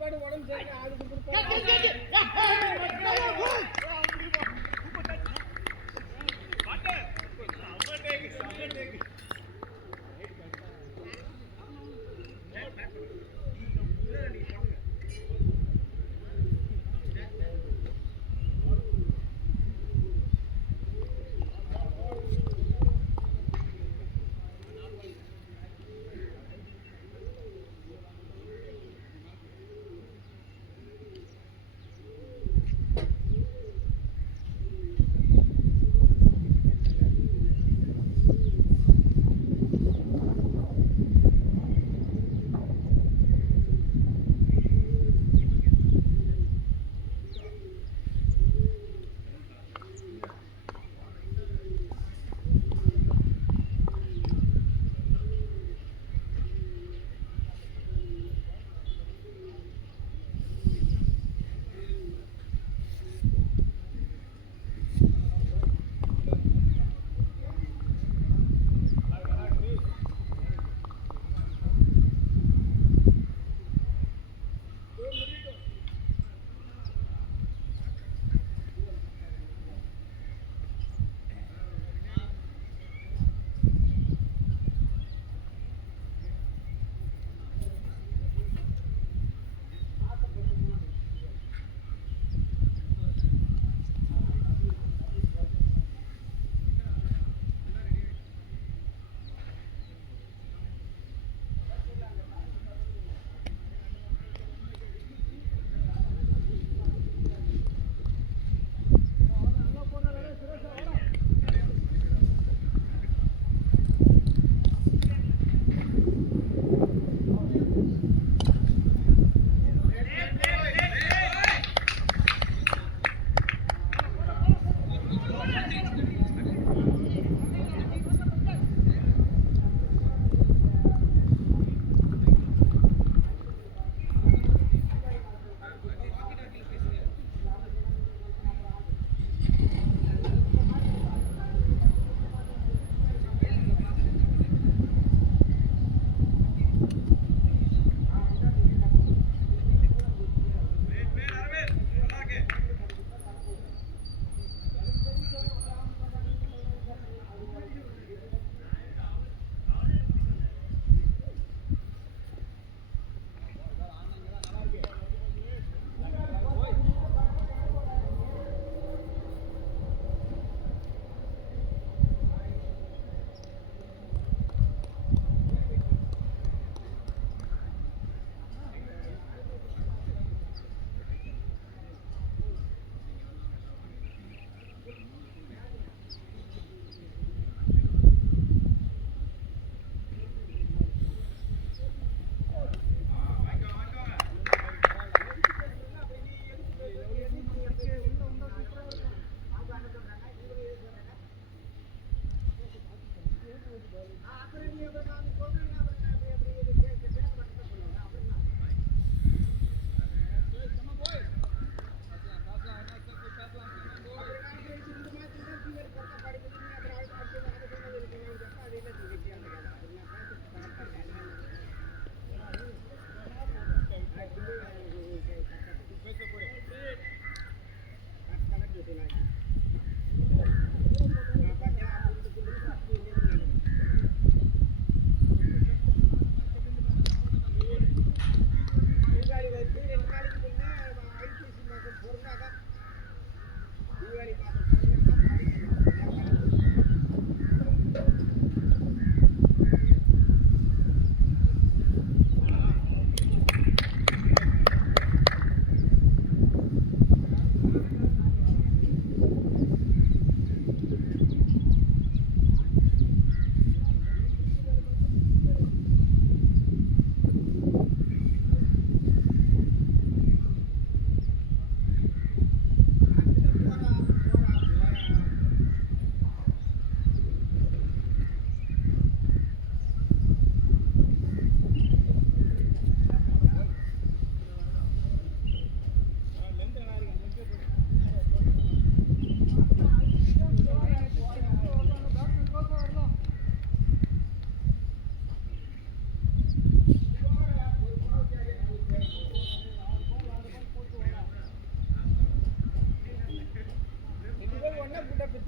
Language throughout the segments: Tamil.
பாட்டு உடம்பு சரி அதுக்கு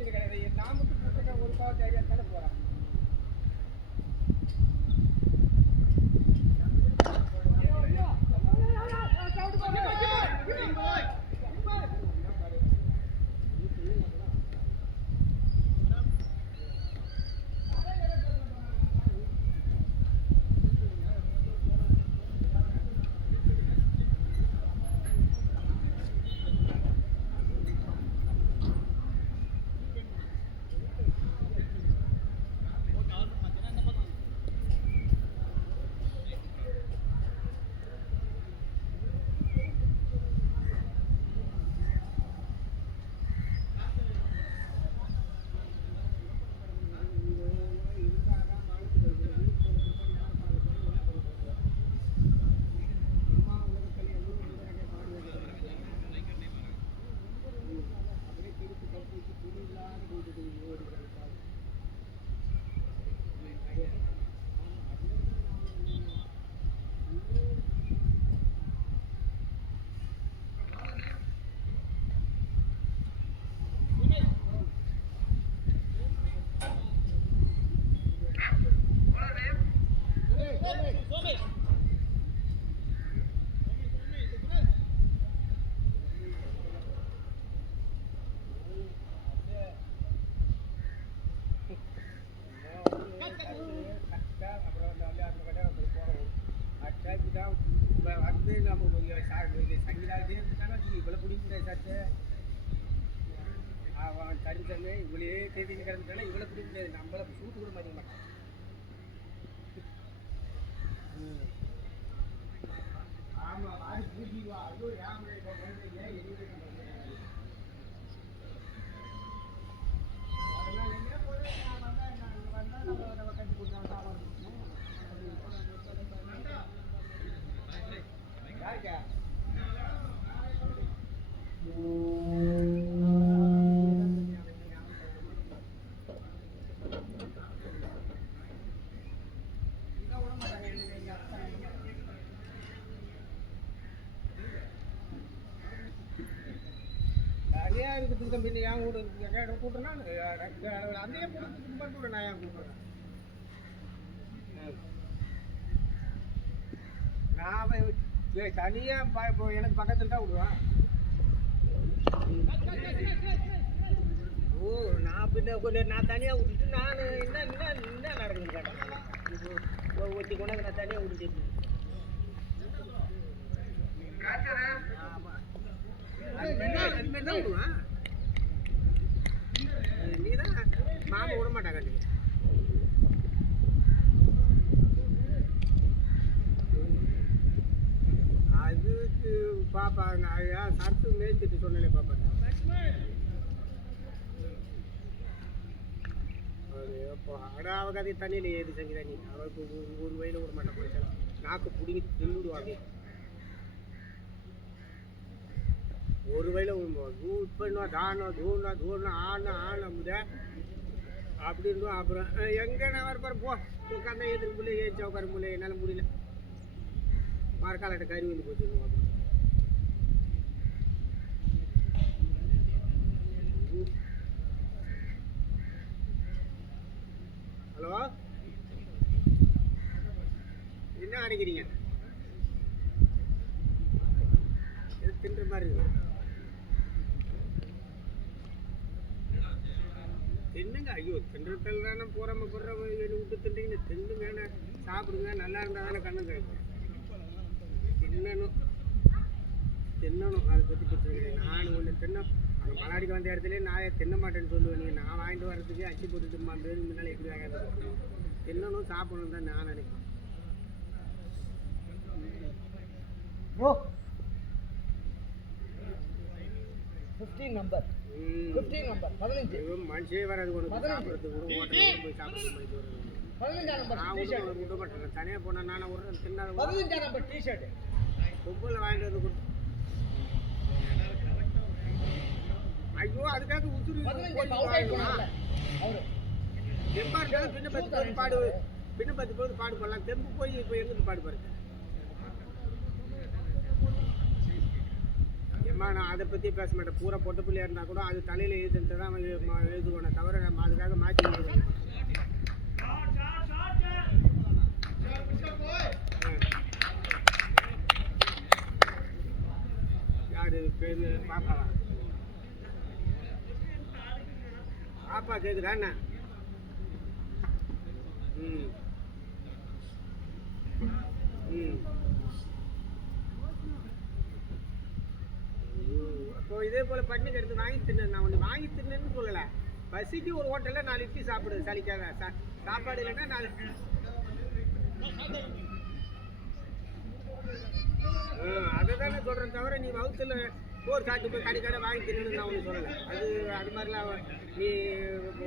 பிரச்சனை கிடையாது. நான் மட்டும் கூப்பிட்டா ஒரு பாவத்தை ஐடியா தானே போகிறேன். சரிசமே இவ்வளே தேதி கிடந்துட்டாலும் இவ்வளோ பிடிக்க முடியாது. நம்மள சூட்டு கூட மதிக்க மாட்டோம். ஆமாம், அது பூஜிவா ஐயோ ஏன் ஏன் எதுவுமே அதெல்லாம் என்ன போய் நான் வந்தால் நம்ம கட்டி கொடுத்தா சாப்பாடு யாருக்கா இருக்கிறதுக்கு தம்பி என் கூட கூட்டுறேன்னா அதையே போட்டு மட்டும் நான் ஏன் கூப்பிட்றேன். நான் தனியாக இப்போ எனக்கு பக்கத்தில் தான் விடுவேன். ஓ நான் பின்ன கொஞ்சம் நான் தனியாக விட்டுட்டு நான் என்ன என்ன என்ன நடக்குதுன்னு கேட்டேன். ஒட்டி கொண்டாந்து நான் தனியாக விட்டுட்டு ஆமாம் அதுமாரி தான் விடுவேன். நீ தான் மாமா விட மாட்டாங்க. அதுக்கு பாப்பாங்க சரத்து மேய்ச்சிட்டு சொன்னே பாப்பா. இப்போ அவள் கதை தண்ணியில் ஏது செஞ்சுதான் நீ அவளுக்கு ஒரு வயலில் விட மாட்டேன். போயிட்டு நாக்கு பிடிங்கி தின்னுடுவாங்க. ஒரு வயலில் இப்போ இன்னும் தானம் தூணா தூணம் ஆன ஆன முத அப்படி இருந்தோம். அப்புறம் எங்கே நான் வரப்பாரு போ உட்காந்தா எதிர்க்கு பிள்ளை ஏச்சா உட்கார முடியல. என்னால் முடியல. மரக்காலட்ட கறி வந்து போச்சுருவோம். அப்புறம் ஹலோ என்ன நினைக்கிறீங்க? எது தின்ற மாதிரி இருக்கு? தின்னுங்க. ஐயோ தின்றத்தில் தானே போகிறோம் போடுறோம். எது விட்டு தின்றீங்க தின்னுங்க. சாப்பிடுங்க. நல்லா இருந்தால் தானே கண்ணு கேட்கும். தின்னணும். அதை பற்றி பிரச்சனை கிடையாது. நான் ஒன்று தின்ன அங்கே மலாடிக்கு வந்த இடத்துல நான் தின்ன மாட்டேன்னு சொல்லுவேன். நீங்கள் நான் வாங்கிட்டு வர்றதுக்கு அச்சு போட்டுட்டுமா பேருக்கு முன்னால் எப்படி வாங்கிறது? தின்னணும் சாப்பிடணும் தான் நான் நினைப்பேன். ஓ 15 நம்பர் 15 மனுஷே வராது. உனக்கு சாப்பிட்றதுக்கு கூட ஹோட்டலுக்கு போய் சாப்பிட்றது நான் விட மாட்டேன். தனியாக போனால் நான் ஒரு தின்னாத 15 நம்பர் டிஷர்ட் பொம்பளை வாங்கிட்டு வந்து கொடுத்து. ஐயோ அதுக்காக உசுறு தெம்பா இருந்தாலும் பின்ன பத்து போது பாடு பின்ன 10 போது பாடு போடலாம். தெம்பு போய் இப்போ எங்கிருந்து பாடு பாருங்க. அம்மா நான் அதை பற்றி பேச மாட்டேன். பூரா பொட்ட பிள்ளையாக இருந்தால் கூட அது தலையில் எழுதுன்ட்டு தான் அவன் எழுதுவானே தவிர நம்ம அதுக்காக மாற்றி எழுதுவோம். யார் பேர்? பாப்பாவா? பாப்பா கேட்குதா என்ன? ம் ம். இப்போ இதே போல் பண்ணிக்கு எடுத்து வாங்கி தின்னு. நான் ஒன்று வாங்கி தின்னுன்னு சொல்லலை. பசிக்கு ஒரு ஹோட்டலில் 4 இட்லி சாப்பிடுது சலிக்காத. சாப்பாடு இல்லைன்னா 4 அதை தானே சொல்கிறேன் தவிர நீ வகுத்தில் போர் சாப்பிட்டு போய் கடை வாங்கி தின்னு நான் ஒன்று சொல்லலை. அது மாதிரிலாம் நீ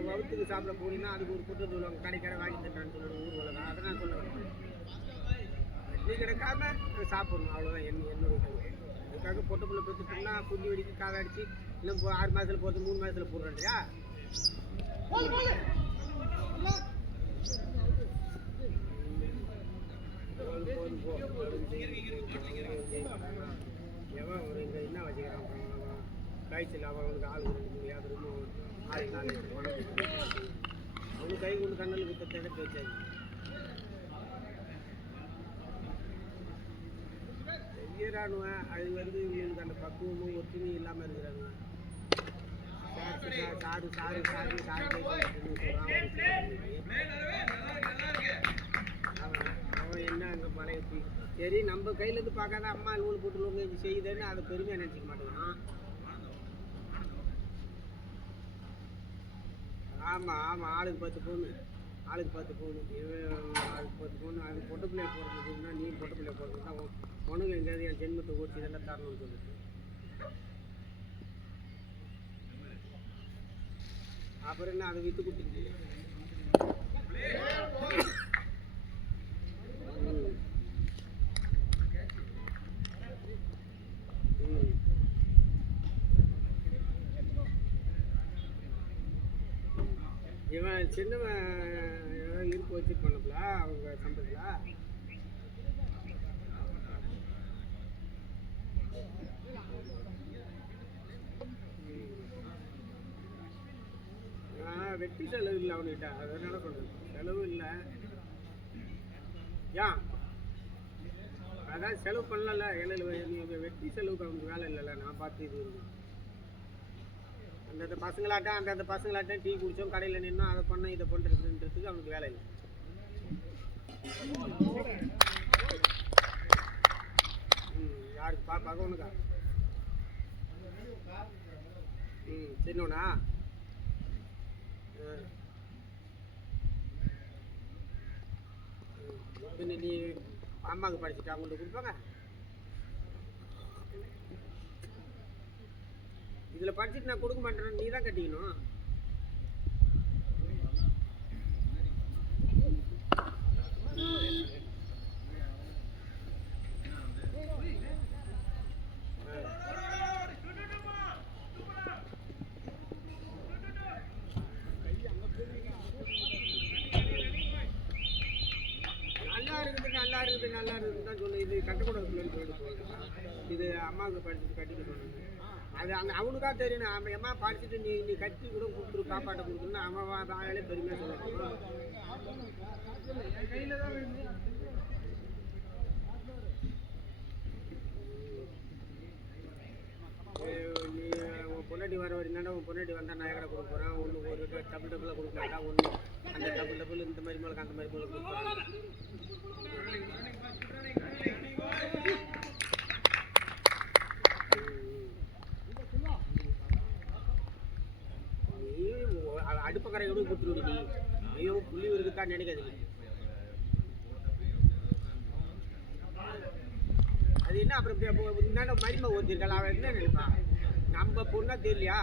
வகுத்துக்கு சாப்பிட போனீங்கன்னா அதுக்கு ஒரு குற்றம் சொல்லுவாங்க. கடை வாங்கி தின்னான்னு சொல்லுவாங்க ஊர் உலகம். அதை நான் சொல்லுவேன். நீ கிடைக்காம சாப்பிடணும், அவ்வளோதான் என்னோட கருத்து. அதுக்காக பொட்டை பிள்ளை பெற்றுட்டோம்னா குஞ்சு வெடிக்கு காதை அடிச்சு இன்னும் 6 மாதத்தில் போகிறது 3 மாதத்தில் போடுறேன் இல்லையா? எவன் ஒரு இங்கே என்ன வச்சுக்கிறான் காய்ச்சல் அவனுக்கு ஆள் 2 3 ரூமும் 4 அவனுக்கு கை கொண்டு கண்ணல் குத்தத்தை பேச்சாச்சு. செய்யறானுவேன். அது வந்து இவங்களுக்கு அந்த பக்குவமும் ஒத்துமையும் இல்லாமல் இருக்கிறானுங்க. சாரு சாரு சாரு சாரு அவன் என்ன அங்கே மலை சரி நம்ம கையிலேருந்து பார்க்காத அம்மா நூல் போட்டுருவாங்க இது செய்யுதுன்னு அதை பெருமையாக நினச்சிக்க மாட்டேங்கிறான். ஆமாம் ஆமாம், ஆளுக்கு 10 பவுன் ஆளுக்கு 10 பவுன் ஆளுக்கு 10 பவுன். அது பொட்டை பிள்ளைய போடுறதுன்னா நீ பொட்டை பிள்ளைய போடுறதுன்னா உனக்கு எங்கேயாவது என் ஜென்மத்தை ஓட்டி இதெல்லாம் தரணும்னு சொல்லிட்டு அப்புறம் என்ன அதை விற்று கொடுத்துட்டு இவன் சின்னவன் ஏதாவது இருப்பு வச்சுருப்பானுங்களா அவங்க சம்பளத்தில்? வெட்டி செலவு இல்லை அவன்கிட்ட, அதனால சொல்கிறேன். செலவு இல்லை ஏன் அதான் செலவு பண்ணல. இலையில் வெட்டி செலவுக்கு அவனுக்கு வேலை இல்லைல்ல. நான் பார்த்து இது அந்தந்த பசங்களாட்டம் டீ குடித்தோம் கடையில் நின்னோம் அதை பண்ண இதை பண்ணுறதுன்றதுக்கு அவனுக்கு வேலை இல்லை. யாருக்கு பாப்பாக்க உனக்கா? சின்னோண்ணா பின்ன நீ அம்மாவுக்கு படிச்சுட்டு அவங்கள்ட்ட கொடுப்பாங்க. இதில் படிச்சுட்டு நான் கொடுக்க மாட்டேன், நீ தான் கட்டிக்கணும். நல்லா இருக்குதுன்னு தான் சொல்லு. இது கட்டக்கூடாது பிள்ளைன்னு சொல்லிட்டு போகிறேன். இது அம்மாவுக்கு படிச்சுட்டு கட்டிக்க சொன்னாங்க. அது அங்கே அவனுக்கா தெரியணும். அவன் அம்மா படிச்சுட்டு நீ கட்டி கூட கொடுத்துரு காப்பாட்ட கொடுத்துருன்னா அவன் வாயாலே பெருமையாக சொல்லணும். கையில் தான் நீ உன் பொண்டாட்டி வர வரைந்தாண்டா உன் பொண்டாட்டி வந்தால் நான் எங்கடா கொடுக்க போகிறேன். ஒன்று ஒரு டபுளாக கொடுக்க மாட்டா. ஒன்று அந்த டபுள் இந்த மாதிரி மூலம் அந்த மாதிரி மூலம் கொடுக்குறாங்க. அடுப்பக்கரை கூட கொடுத்துருவி நீ. ஐயோ புள்ளி இருக்குதான் நினைக்காது. அது என்ன அப்புறம் என்னென்ன மரிமை ஓத்திருக்கலாம். அவன் என்ன நினைப்பான்? நம்ம பொண்ணா தெரியலையா?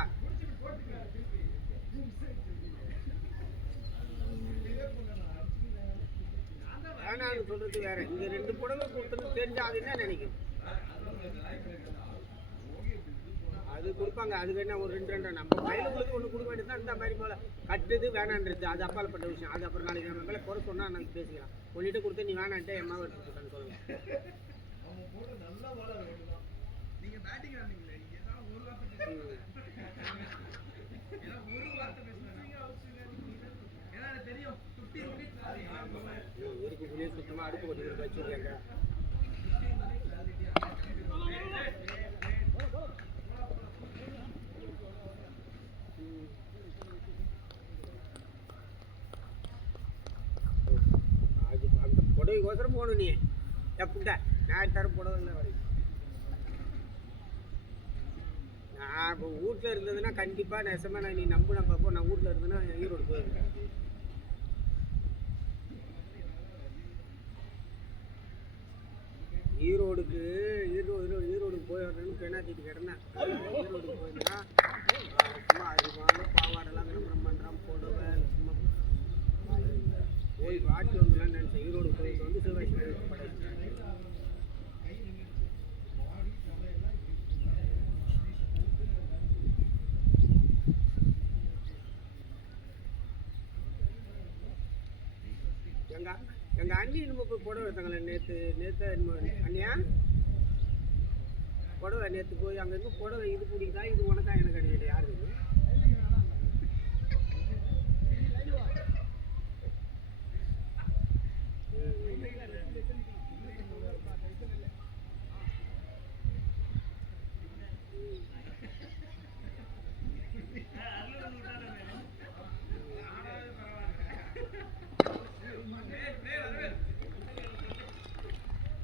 வேணான்னு சொல்றது வேற. இந்த 2 புடவை கொடுத்துன்னு தெரிஞ்சா அது என்ன நினைக்கும்? அது கொடுப்பாங்க. அதுக்கு என்ன ஒரு 2 நம்ம வயலுக்கு ஒன்று கொடுக்க வேண்டியது தான். இந்த மாதிரி போல கட்டுது வேணான்றது அது அப்பாற்பட்ட விஷயம். அது அப்புறம் நாளைக்கு நம்ம மேலே குறை சொன்னால் நாங்கள் பேசிக்கலாம். ஒன்றிட்டு கொடுத்து நீ வேணான்ட்டு என் மாவை எடுத்துக்கிட்டான்னு சொல்லுங்கள். சும்மா அடுப்பு கொட்டி வச்சுருக்காங்க. அது அந்த புடவைக்கோசரம் போகணும் நீ எப்படா நான் தர புடவை இல்லை வரைக்கும். நான் இப்போ வீட்டில் இருந்ததுன்னா கண்டிப்பாக நெசமாக நான் நீ நம்பின பார்ப்போம். நான் வீட்டில் இருந்தேன்னா ஈரோடு போயிருக்கேன். ஈரோடுக்கு போய் வரணும்னு பெண்ணாத்திட்டு கிடந்தேன். ஈரோடுக்கு போயிருந்தா சும்மா அதிகமான பாவாடெல்லாம் விளம்பரம் பண்ணுறான் புடவை சும்மா போய் வாட்டி வந்துடலான்னு நினச்சேன். ஈரோடு போயிட்டு வந்து சிவகாசி படம் எங்கள் அண்ணி நம்ம போய் புடவை எடுத்தாங்களே நேற்று அண்ணியா புடவை நேற்று போய் அங்கே இருந்து புடவை இது பிடிக்குதா இது உனக்கா எனக்கு அடிக்கடி யாருக்கு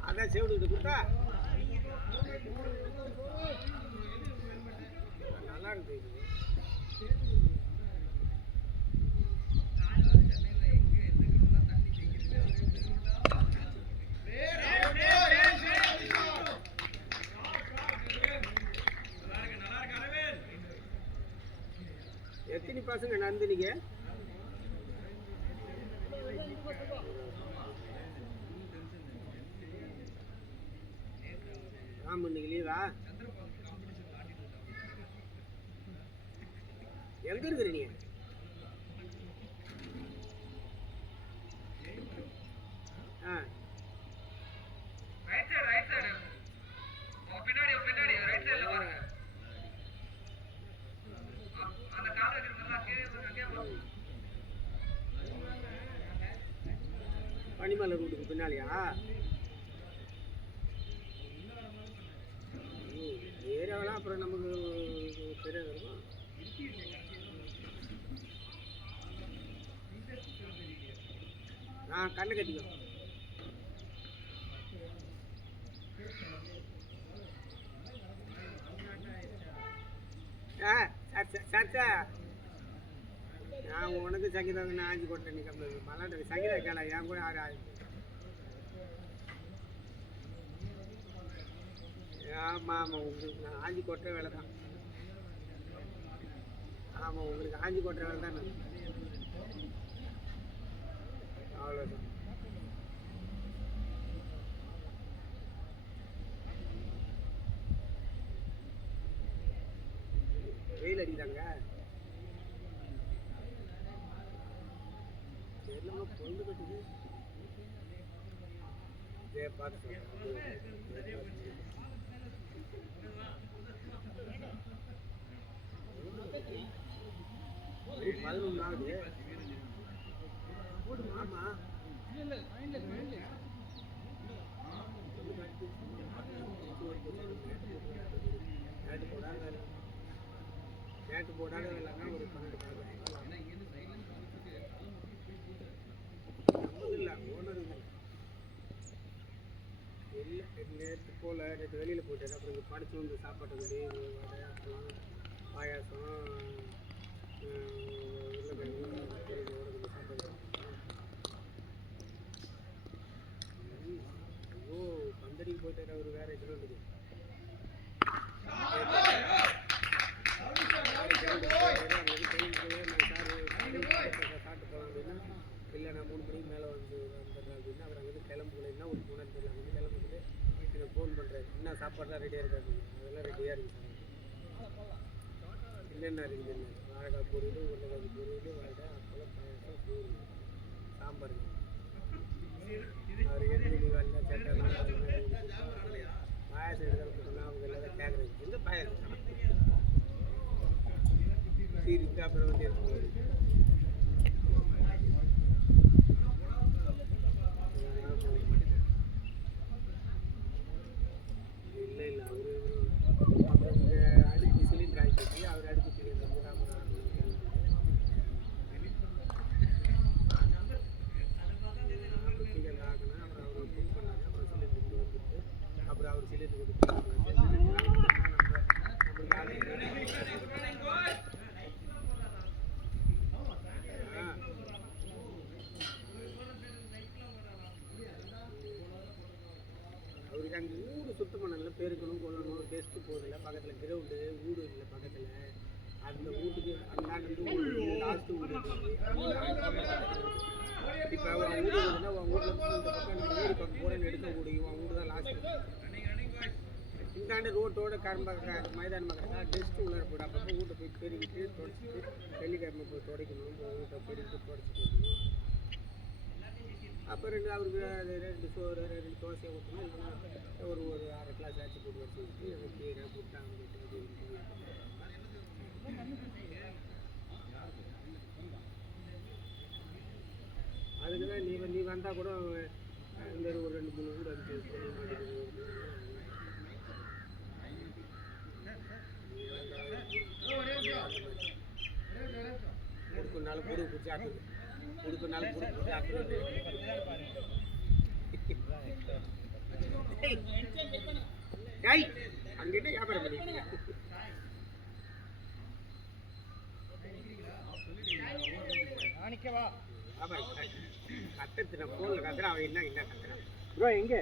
அதான் சேவடு கொடுத்தா நல்லா இருக்கு. எத்தனை பசங்க நந்தினிக்கு? ஆமாம், இன்னைக்கு லீவா? எங்க இருக்கிற நீ? பனிமலை ரூட்டுக்கு பின்னாலியா? ஏரியாவெல்லாம் அப்புறம் நமக்கு தெரியாது இருக்கும். கண்ணு கட்டிக்கோ. சச்சா நான் உனக்கு சங்கீதம் நான் ஆஞ்சி கொட்டேன். நீ கம்மி மலாட்டு சங்கீதம் கேள என் கூட ஆறு ஆச்சு. ஆமாம் ஆமாம், உங்களுக்கு நான் ஆஞ்சி கொட்டுற வேலை தான். ஆமாம், உங்களுக்கு ஆஞ்சி கொட்டுற வேலை தான். நான் அவ்வளோதான். வெயில் அடிக்கிறாங்க எல்லாமே பொழுது கட்டுது. பார்த்து 11 ஆகுது. ஆமா நேற்று போடாத இல்லைன்னா ஒரு 12 இல்லை ஓனர் இல்லை. நேற்று போல் நேற்று வெளியில் போயிட்டேன். அப்புறம் இங்கே படித்து வந்து சாப்பாட்டுக்கு வடை அப்பளம் பாயாசம் உருளைக்கிழங்கு சாப்பாடு. ஓ பந்தடிக்கு போயிட்டார் அவர். வேறு எதுவும் இருக்குது. சாப்பிட்டு போகலாம் அப்படின்னா இல்லை நான் 3 மணிக்கு மேலே வந்துடுறேன் அப்படின்னா அவர் அங்கேருந்து கிளம்புலைன்னா ஒரு 3 தெரியல அங்கேருந்து கிளம்பிட்டு எனக்கு ஃபோன் பண்ணுறாரு. என்ன சாப்பாடுலாம் ரெடியாக இருக்காது? அதெல்லாம் ரெடியாக இருக்குது சார். என்னென்ன இருக்குது? வாழைக்காய் பொரியல், உருளைக்கிழங்கு பொரியல், வடை அப்பளம் பாயாசம் கூழ் சாம்பார். அவர் ஏற்கனவே வரல சட்டெல்லாம் பாயாசம் எடுத்து சொன்னால் அவங்க எல்லாம் கேட்குறாங்க. எந்த பாயாசம் சீருக்கு அப்புறம் வந்து எடுத்துக்கோங்க. சுத்தம் பண்ணல, பெருக்கணும், கொள்ளணும், டெஸ்ட்டு போதில்லை, பக்கத்தில் கிரவுண்டு வீடு இல்லை பக்கத்தில். அந்த வீட்டுக்கு அந்தாண்டு லாஸ்ட்டு வீடு இருக்குது. இப்போ உன் வீடு இருக்குதுன்னா உன் வீட்டில் இந்த பக்கம் இந்த வீடு பக்கம் கூட எடுக்க முடியும். உன் வீடு தான் லாஸ்ட்டு. இந்தாண்டு ரோட்டோட மைதான மக்களுக்கா டெஸ்ட்டு உள்ளே போய்டும். அப்பப்போ வீட்டை போய் பெருக்கிட்டு தொடச்சிட்டு வெள்ளிக்கிழமை போய் துடைக்கணும். வீட்டை பெருக்கிட்டு தொடச்சிட்டு வரணும். அப்போ அவருக்கு ரெண்டு சோறு 2 தோசையை ஊற்றணும். ஒரு 1/2 கிளாஸ் ஆச்சு போட்டு வச்சு விட்டு அந்த கீரை புட்டாங்க அதுக்கு தான் நீ வந்தால் கூட இந்த ஒரு 2-3 வீடு அனுப்பி கொடுக்கனால பொடு பிடிச்சி ஆக்குது. கொடுக்கனால பொடு பிடிச்சி ஆக்குறது. அங்கிட்ட வியாபாரம் பண்ணிக்கிறீங்க. கட்டத்தின போன்ல கத்துறா. அவன் என்ன கத்துறான் ப்ரோ? எங்க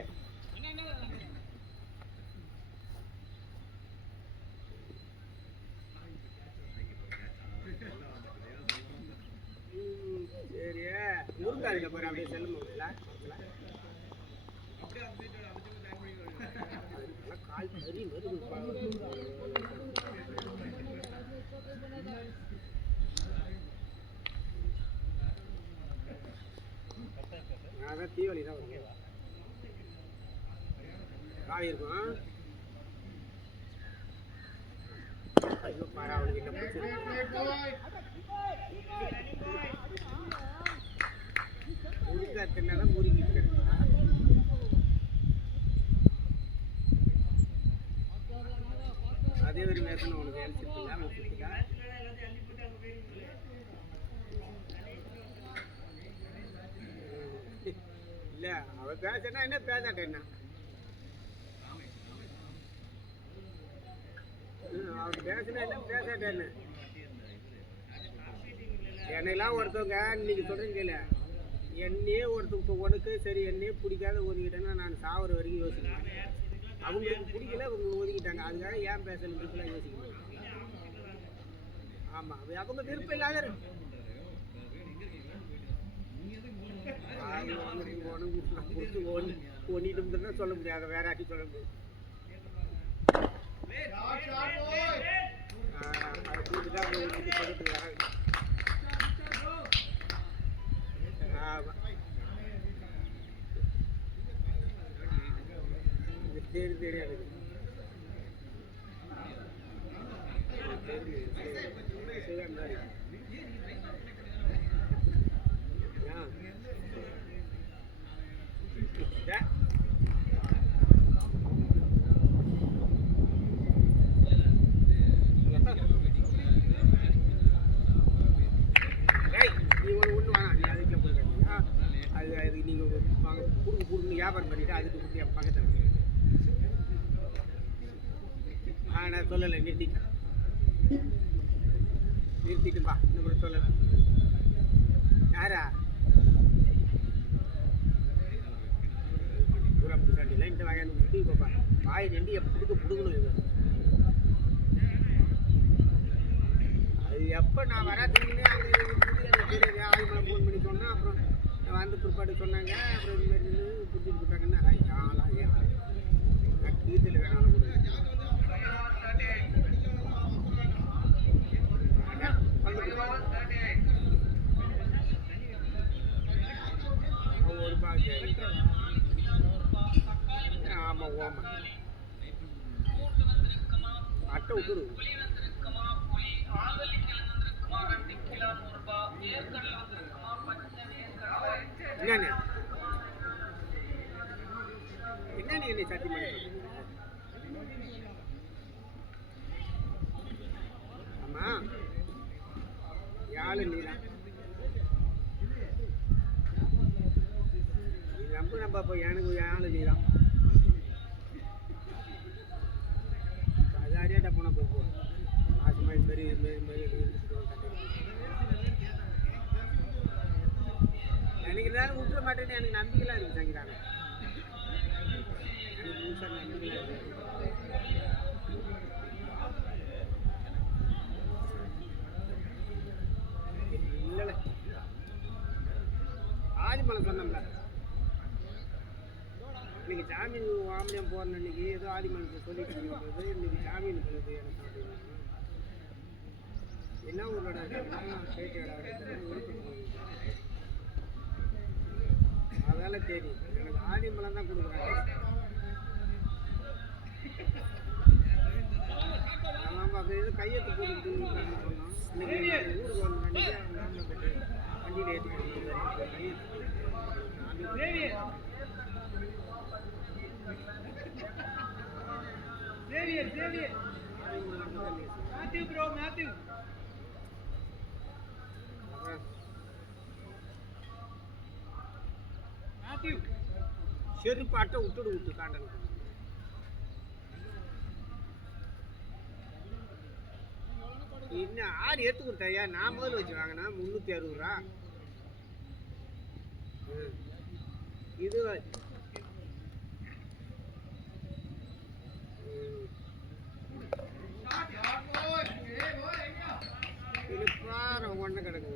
சரியா முருங்காதில் போகிற அப்படியே செல்லும் கால் மறி அதான் தீவலி தான் வரும். காய் இருக்கும். ஐயோ பாரு அவனுக்கு என்ன முருங்கா தின்னாதான் முருங்கிட்டு இருக்கா. அதே ஒரு மேசனை உனக்கு எழுச்சிருக்கீங்களா? முடிச்சுட்டா இல்லை அவள் பேசுனா என்ன பேசாட்டேன்னா அவன் பேசுனா என்ன பேசாட்டேன்னு. என்னெல்லாம் ஒருத்தவங்க இன்னைக்கு சொல்கிறேன்னு கேளு, என்னையே ஒருத்தவங்க இப்போ உனக்கு சரி என்னையே பிடிக்காத ஒதுக்கிட்டேன்னா நான் சாவர வரைக்கும் யோசிக்கிறேன். அவங்களுக்கு பிடிக்கல அவங்க ஒதுக்கிட்டாங்க, அதுக்காக ஏன் பேசணுன்றதுலாம் யோசிக்கணும். ஆமாம் அவங்க விருப்பம் இல்லாத இருக்கு. ஒன்னிட்டு சொல்ல முடியாது, வேற ஆட்டி சொல்ல முடியாது. சரி தெரியாது. அது நீங்கள் கொடுங்க வியாபாரம் பண்ணிவிட்டு அதுக்கு கொடுத்து என் பக்கத்தில் நான் சொல்லலை, நிறுத்திட்டுப்பா இன்னும் கூட சொல்லலை. யாரா பூரா புதுசாண்டியில் இந்த வகையான முடி பாப்பா வாய் ரெண்டு பிடுங்கணும். இது அது எப்போ நான் வராதுன்னே அங்கே தெரியாது. ஆளுமலை ஃபோன் பண்ணி சொன்னேன். அப்புறம் வந்து பிற்பாடு சொன்னாங்க. அப்புறம் இந்த மாதிரி பிடிச்சிட்டு போட்டாங்கன்னா ஆளாக நான் கீத்தில் வேணாலும் கொடுங்க. ஒரு பாக்கு ஆமாம் ஓமா அட்டை விட்டுரு. என்னண்ணே என்னை சத்தி பண்ணி ஆமாம் யாழ் நீதான் நம்ப நம்ப இப்போ எனக்கு யாழ் நீதான் அதாரியாட்ட போனால் போய் போ ஆசமா இதுமாரி எனக்கு இருந்தாலும் விட்டுற மாட்டேன்னு எனக்கு நம்பிக்கைலாம் இருக்குது. சங்கிராங்க எனக்கு புதுசாக நம்பிக்கலாம் இல்லைல்ல ஆதிமலை சொன்னோம்ல இன்னைக்கு ஜாமீன் ஆம்பளையம் போகிறேன் இன்னைக்கு ஏதோ ஆதிமலத்தை சொல்லிட்டு இருந்தது இன்னைக்கு ஜாமீன் பண்ணுது எனக்கு அப்படின்னு என்ன ஊரோட அதால தெரியும் எனக்கு ஆதிமலம் தான் கொடுக்குறாங்க. ஆமாம் அப்படி எதுவும் கையெழுத்து போட்டுக்கிட்டு சொன்னோம் இன்னைக்கு ஊருக்கு வந்து வண்டியில் ஏற்றிக்கணும் செருப்பாட்டை விட்டு காண்டனுக்கு இன்னும் ஆறு எடுத்து கொடுத்தாயா நான் முதல்ல வச்சு வாங்கினா 360 ரூபா. இது பாரு ஒன்று கிடக்கு.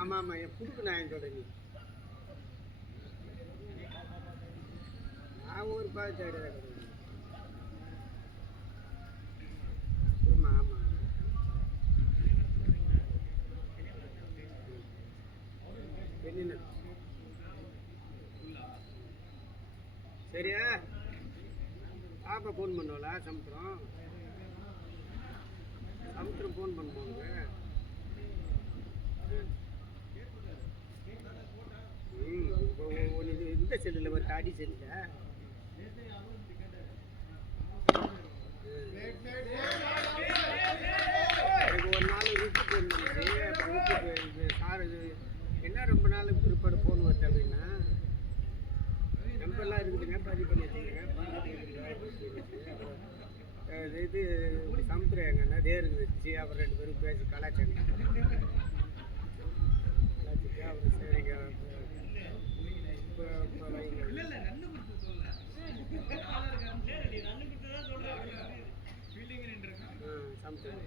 ஆமாம் ஆமாம் என் புதுக்கு நான் சொல்கிறேன் நீ நான் ஒரு பாத்து ஆமாம் ஆமாம் என்ன சரியா பாப்பா ஃபோன் பண்ணுவாளா சமுத்திரம் ஃபோன் பண்ணுவாங்க. இந்த செல்லில் ஒரு தாடி செல்லில் எனக்கு ஒரு நாள் ருப்பு ஃபோன் பண்ணுது. ருப்பு சார் என்ன ரொம்ப நாளுக்கு பிற்பாடு ஃபோன் வருது அப்படின்னா நம்பர்லாம் இருக்குதுங்க பதிவு பண்ணி வச்சுக்கிறேன் இது சமுத்திரம் எங்கன்னா இதே இருக்குது அப்புறம் 2 பேரும் பேசி கலாச்சாரம் அப்புறம் சரிங்க சமுத்திரம்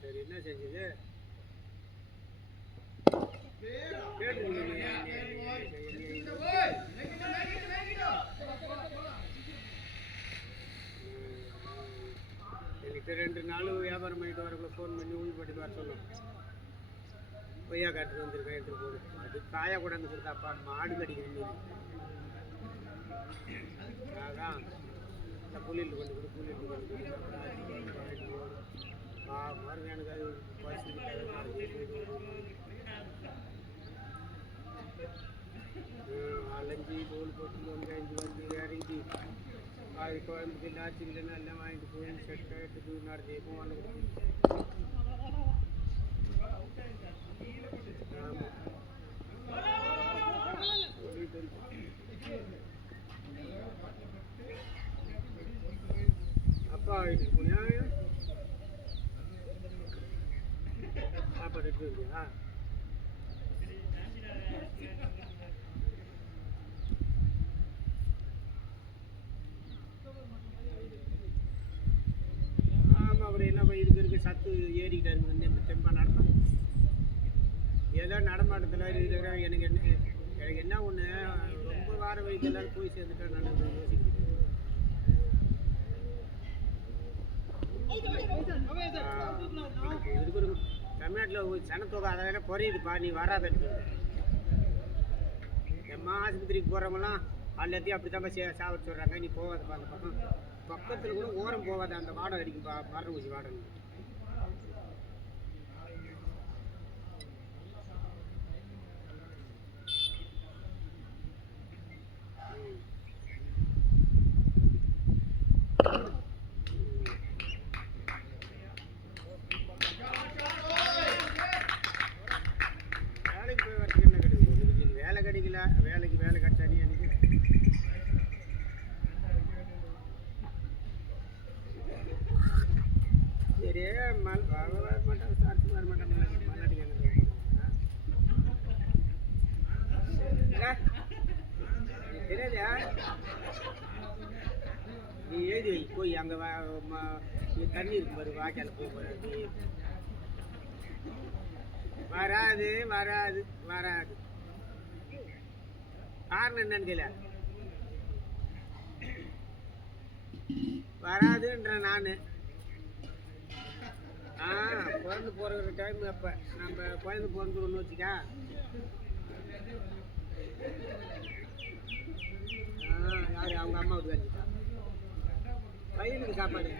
சரி என்ன செஞ்சது எனக்கு 2 நாள் வியாபாரம் பண்ணிட்டு வரக்குள்ள ஃபோன் பண்ணி ஊழி பண்ணிட்டு வர சொன்னோம். கொய்யா காட்டுட்டு வந்துருக்கேன் எடுத்துகிட்டு போடு அது காயா கொண்டாந்து கொடுத்தாப்பா மாடு கடிக்கிறேன் அதான் இந்த புள்ளியில் கொண்டு கொடு புள்ளியில் கொண்டு மருந்து எனக்கு அது அலைஞ்சி தோல் போட்டு வெங்காயம் வந்து இறங்கி அது குழம்புக்கு நாச்சு இல்லைன்னா எல்லாம் வாங்கிட்டு போய் செட்டை எடுத்து நடத்தி போவாங்க. அப்பா வீட்டுக்கு போனியா சாப்பாடு எடுத்து வந்தியா என்ன இதுக்கு சத்து ஏறிக்கிட்டே இருக்குது தெம்பா நடக்கும் ஏதோ நடமாட்டத்தில் இருக்கிற எனக்கு என்ன ஒன்று ரொம்ப வார வயது எல்லாரும் போய் சேர்ந்துட்டா நல்லது இருக்கிற தமிழ்நாட்டில் சனத்தொகை அதை குறையுதுப்பா நீ வராதுன்னு எம்மா ஆஸ்பத்திரிக்கு போகிறவங்களாம் எல்லாத்தையும் அப்படி தான் சாப்பிட சொல்கிறாங்க நீ போகாதப்பா அந்த பக்கம் பக்கத்தில் கூட ஓரம் போகாத அந்த வாடகை அடிக்கும்பா மரண ஊசி வாடகை வேலைக்கு போய் வரதுக்கு என்ன கிடைக்கும் வேலை கிடைக்கல வேலை கிடைச்சா நீ எனக்கு சரி தெரியாதா? நீ எழுதி வை போய் அங்கே தண்ணி இருக்கும் பாரு, வாய்க்கால போக வராது வராது வராது. காரணம் என்னன்னு கேள, வராதுன்ற நான் குழந்தை போகிற டைம் அப்போ நம்ம குழந்தை பிறந்துருன்னு வச்சுக்கா. யார் அவங்க அம்மா வீட்டு வச்சுட்டா பையனுக்கு சாப்பாடு.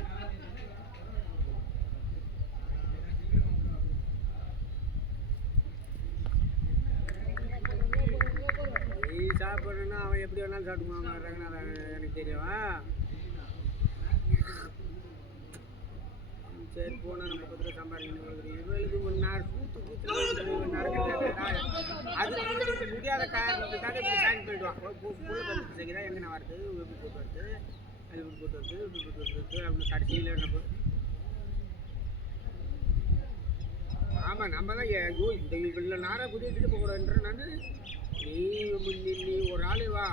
நீ சாப்பிடணும்னா அவன் எப்படி வேணாலும் சாப்பிடுவான் ரங்கநாதன், எனக்கு தெரியும். சரி போனால் நம்ம பத்திரம் சம்பாதிக்கணும். இவளுக்கு ஒரு நாள் கூத்து கூத்து அது முடியாத காரணத்துக்காக இப்படி சாங்கி போயிடுவான். புள்ள பத்து செய்கிறா எங்கே நான் வருது, எப்படி போட்டு வருது, அது இப்படி போட்டு வருது, இப்படி போட்டு வருது அப்படின்னு கடைசியில் நம்ம. ஆமாம் நம்ம தான் ஐயோ இந்த இவ்வளோ நேரம் குடி வச்சுட்டு போகக்கூடாதுன்ற நான். நீ ஒரு ஆள் வா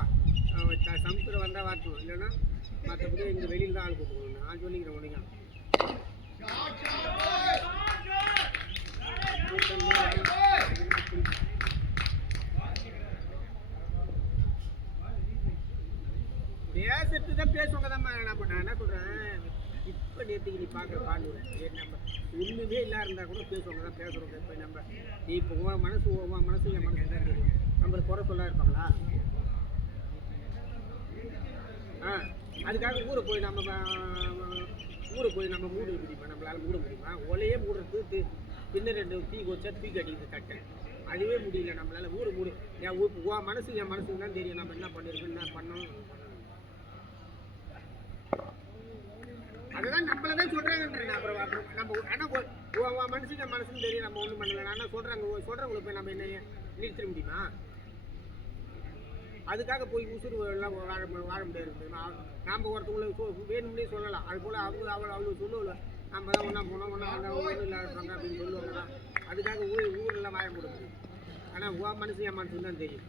சமுத்திரம் வந்தால் வாட்டணும், இல்லைன்னா மற்றபடி இங்கே வெளியில் தான் ஆள் கூப்பிடணும். நான் சொல்லிக்கிறேன் உனக்கு. பேசுறது தான் பேசுவாங்க தான். நான் என்ன சொல்கிறேன், இப்போ நேற்றுக்கு நீ பார்க்குற பாடுவேன் நம்ம ஒன்றுமே இல்லாத இருந்தால் கூட பேசுவாங்க தான் பேசுகிறோம். இப்போ நம்ம நீ இப்போ உன் மனசு என் மனசு தான் தெரியும். நம்மளுக்கு குறை சொல்ல இருப்பாங்களா? அதுக்காக ஊரை போய் நம்ம மூட முடியுமா? நம்மளால் மூட முடியுமா? ஒலையே மூடுறது பின்ன 2 தீ வச்சா தூக்கி அடிக்குது தட்டை. அதுவே முடியல நம்மளால். மூடு உன் மனசு என் மனசுக்கு தான் தெரியும் நம்ம என்ன பண்ணியிருக்கோம், என்ன பண்ணணும். அதுதான் நம்மள தான் சொல்கிறாங்கன்றேன். அப்புறம் நம்ம ஆனால் உன் மனசுக்கு என் மனசுன்னு தெரியும், நம்ம ஒன்றும் பண்ணலை. ஆனால் சொல்கிறவங்களை போய் நம்ம என்ன நிறுத்திட முடியுமா? அதுக்காக போய் உசுறு எல்லாம் வாழ முடியாது. நாம் ஒருத்தவங்களை வேணும்னே சொல்லலாம். அது போல் அவ்வளோ சொல்லுவல நம்ம தான் ஒன்றா போனோம் ஒன்றும் இல்லாத அப்படின்னு சொல்லுவாங்க. அதுக்காக ஊரெல்லாம் வாழ முடியாது. ஆனால் உன் மனசு என் மனசுன்னு தான் தெரியும்.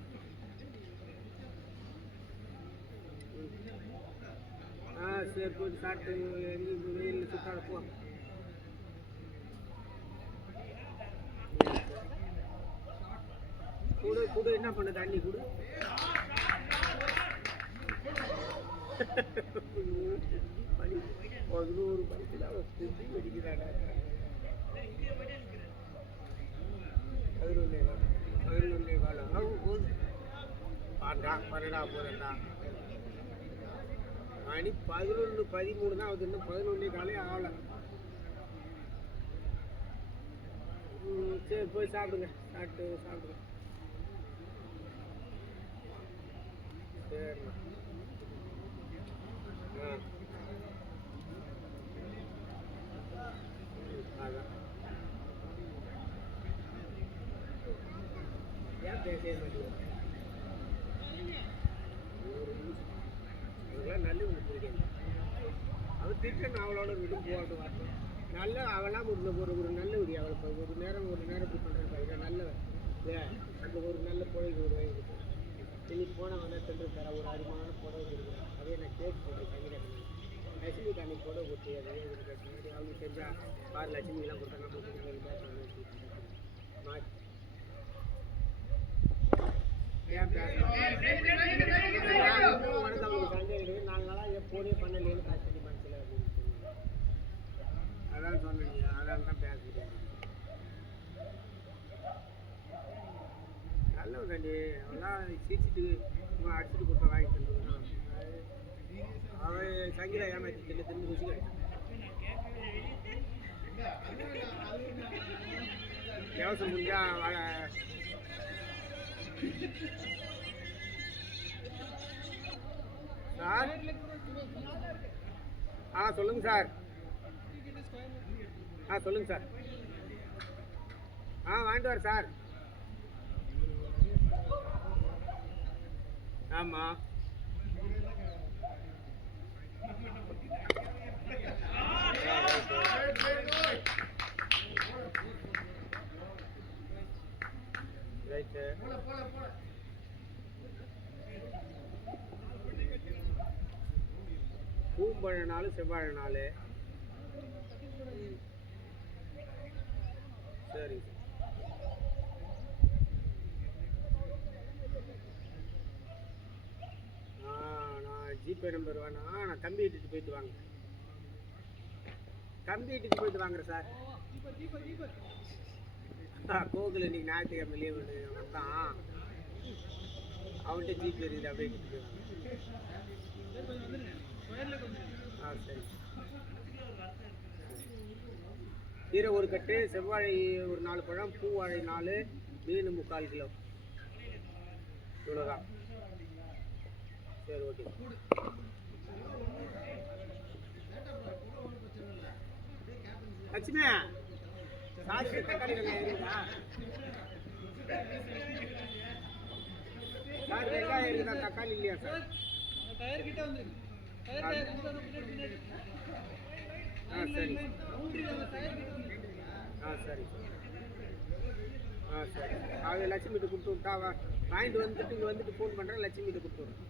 சரி போய் சாப்பிட்டு வெயில் சுத்தாத போ. கூட என்ன பண்ண தண்ணி கூட 11 மணிக்கு தான் குடி வெடிக்கிறாங்க. 11 காலம் போகுது. பன்னெண்டா போகிறேன்டா மணி 11:13 தான் ஆகுது. இன்னும் 11 காலே ஆகலை. சரி போய் சாப்பிடுங்க. சாப்பிடுங்க. சரிண்ணா. அதான் ஏன் பேச மாட்டேங்குது? அவங்களாம் நல்ல பிடிக்காது. அவள் திட்டம் அவளோட விடும் போட்டு வரணும். நல்ல அவளாம் ஒரு நல்ல விடி. அவளை ஒரு நேரம் இப்படி பண்ணுறாங்க. நல்ல அந்த ஒரு நல்ல புடவை ஒரு வாங்கி கொடுத்தேன். இன்னைக்கு போனால் வந்து திண்டு தர ஒரு அருமையான புடவை கொடுக்குறேன். அதே நான் கேட்டு போடுறேன். சங்கீதம் லட்சுமி அன்னைக்கு புடவை கொடுத்து அதே கேட்டு அவங்களுக்கு தெரிஞ்சால் பாரு லட்சுமிக்கெல்லாம் கொடுத்தா நம்ம கொடுக்குறது ஏன் மனசு அவங்களுக்கு சந்தேகம் இருக்குது. 4 நாளாக எப்போதே பண்ணலேன்னு கஷ்டப்பட்டு மனசில் அப்படின்னு சொன்னீங்க. அதான் சொன்னீங்க. அதான் தான் பேசுகிறேன். நல்லவன் தாண்டி அவெல்லாம் சிரிச்சிட்டு அடிச்சுட்டு கொடுத்தா வாங்கி தந்துருந்தான். அவன் சங்கீதா ஏமாற்றி திரும்பி ருசி கிடைக்கும். விவசாயம் முடிஞ்சா சார் சொல்லுங்க சார். சொல்லுங்க சார். வாங்கிட்டு வர சார். ஆமாம் ரைட்டு. பூம்பழ நாள் செவ்வாழை நாள். சரி நான் ஜிபே நம்பர் வேணாம், நான் தம்பி வீட்டுக்கு போயிட்டு வாங்க. தம்பி வீட்டுக்கு போயிட்டு வாங்குறேன் சார். கோகுல் இன்னைக்கு ஞாயிற்றுக்கிழமை லீவு வந்தான், அவன்கிட்ட ஜிபே இருக்குது, அப்படியே எடுத்துட்டு வாங்க. சரி. கீரை ஒரு கட்டு, செவ்வாழை ஒரு 4 பழம், பூவாழை 4, மீன் 3/4 கிலோ. இவ்வளோதான். சரி ஓகே. லட்சுமி சாரி தக்காளி வெங்காயம் இருக்குதா? சார் வெங்காயம் இருக்குதா, தக்காளி இல்லையா சார்? சரி சரி சரி. அது லட்சுமிகிட்ட கொடுத்து விட்டா வாங்கிட்டு வந்துட்டு இங்கே வந்துட்டு ஃபோன் பண்ணுறேன், லட்சுமிகிட்ட கொடுத்து விட்றேன்.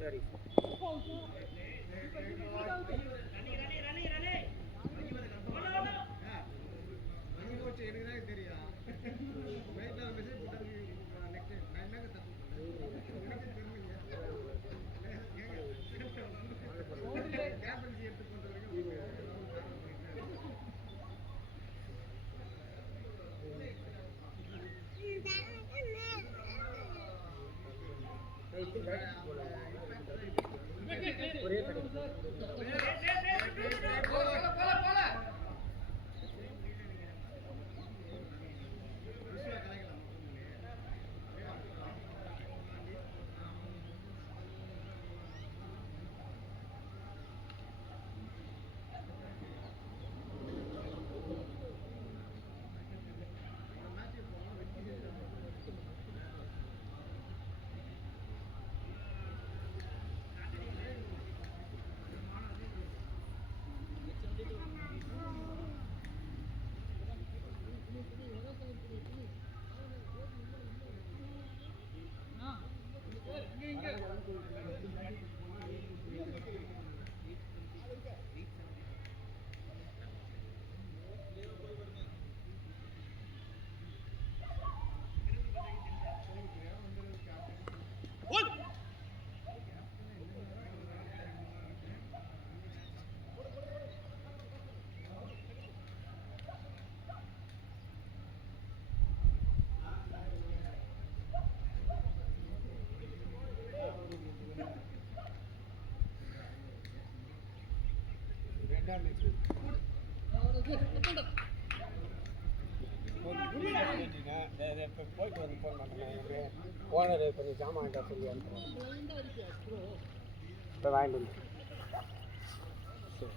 சரி ஒரே போயிட்டு வந்து ஃபோன் பண்ணுறேன். ஓனர் கொஞ்சம் ஜாமான் வாங்கிட்டா சொல்லி அனுப்புகிறேன். இப்போ வாங்கிட்டு வந்து சரி.